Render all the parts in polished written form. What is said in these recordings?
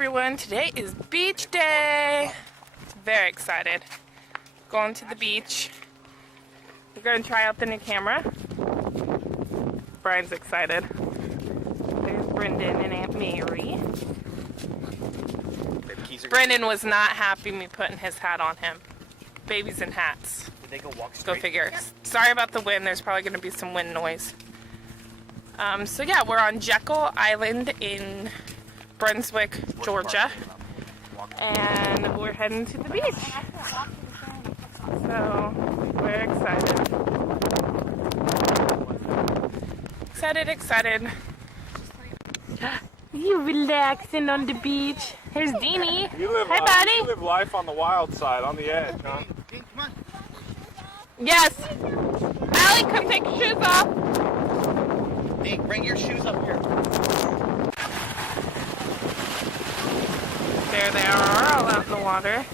everyone, today is beach day. Very excited. Going to the beach. We're going to try out the new camera. Brian's excited. There's Brendan and Aunt Mary. Brendan was not happy me putting his hat on him. Babies in hats. Did they go walk straight? Go figure. Sorry about the wind. There's probably going to be some wind noise. So yeah, we're on Jekyll Island in Brunswick, Georgia. And we're heading to the beach. So, we're excited. Excited. You relaxing on the beach. Here's Deanie. Hi, buddy. You live life on the wild side, on the edge, huh? Yes. Allie, come take your shoes off. Hey, bring your shoes up here. There they are, all out in the water.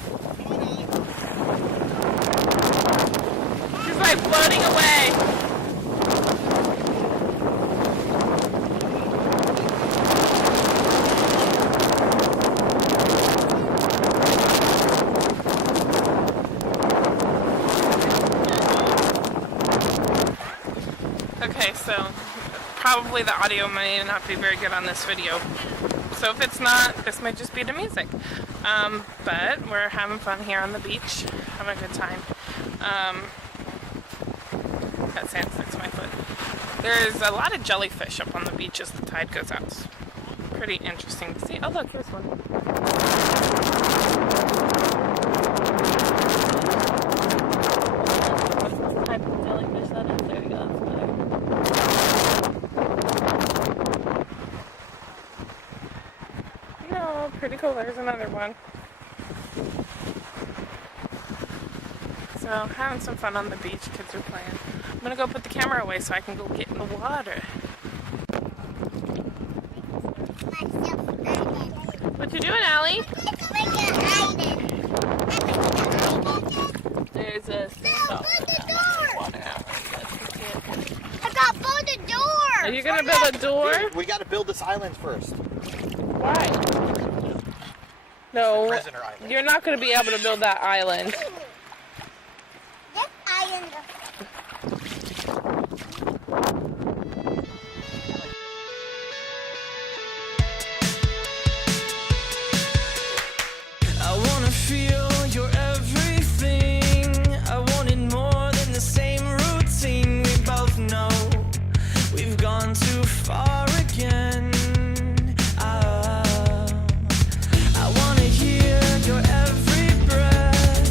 She's like floating away. Okay, so probably the audio may not be very good on this video. So if it's not, this might just be the music. But we're having fun here on the beach, having a good time. Got sand sticks to my foot. There's a lot of jellyfish up on the beach as the tide goes out. It's pretty interesting to see. Oh look, here's one. What type of jellyfish that is? There we go, that's better. Oh, pretty cool. There's another one. So, having some fun on the beach. Kids are playing. I'm gonna go put the camera away so I can go get in the water. What you doing, Allie? There's a I got build a door. Are you gonna build a door? Dude, we gotta build this island first. Why? No, Prisoner island. you're not going to be able to build that island. This island. I wanna feel your everything. I wanted more than the same routine. We both know we've gone too far again. I wanna hear your every breath.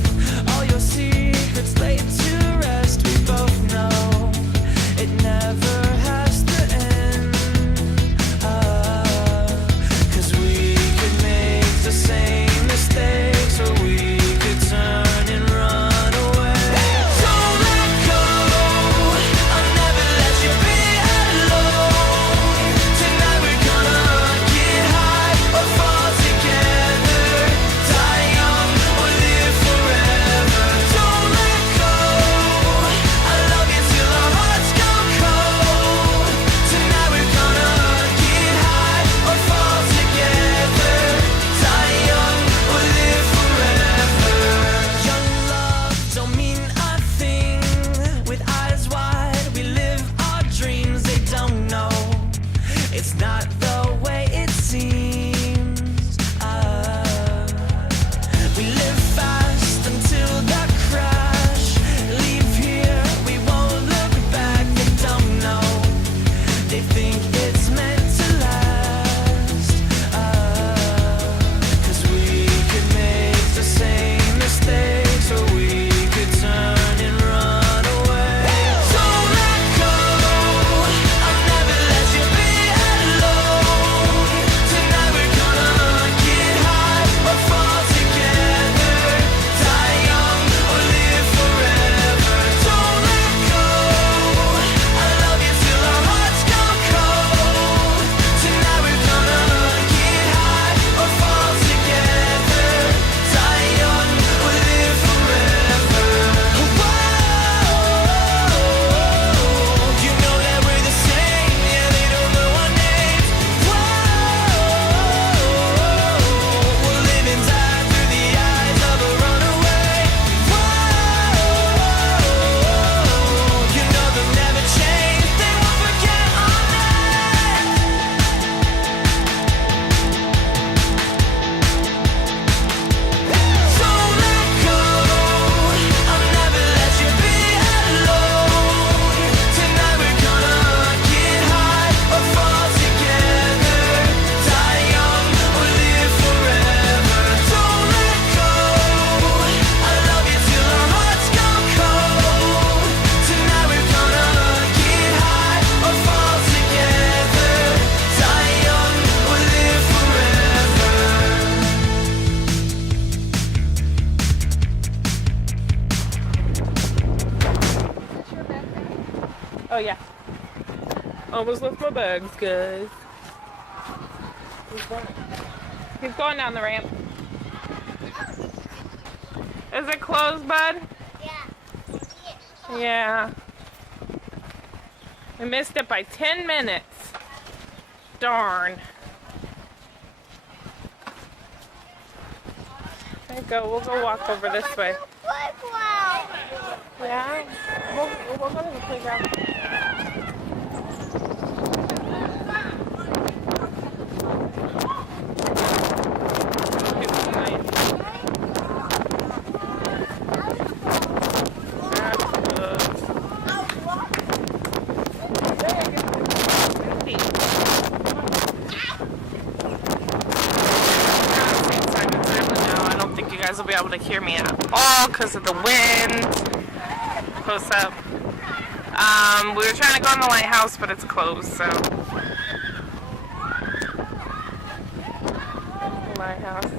Oh yeah. Almost left my bags, guys. He's going down the ramp. Is it closed, bud? Yeah. Yeah. We missed it by 10 minutes. Darn. There you go. We'll go walk over this way. Playground. Yeah? We'll go to the playground. It's nice. That's good. I don't think you guys will be able to hear me at all because of the wind. Close up. We were trying to go in the lighthouse, but it's closed, so. Lighthouse.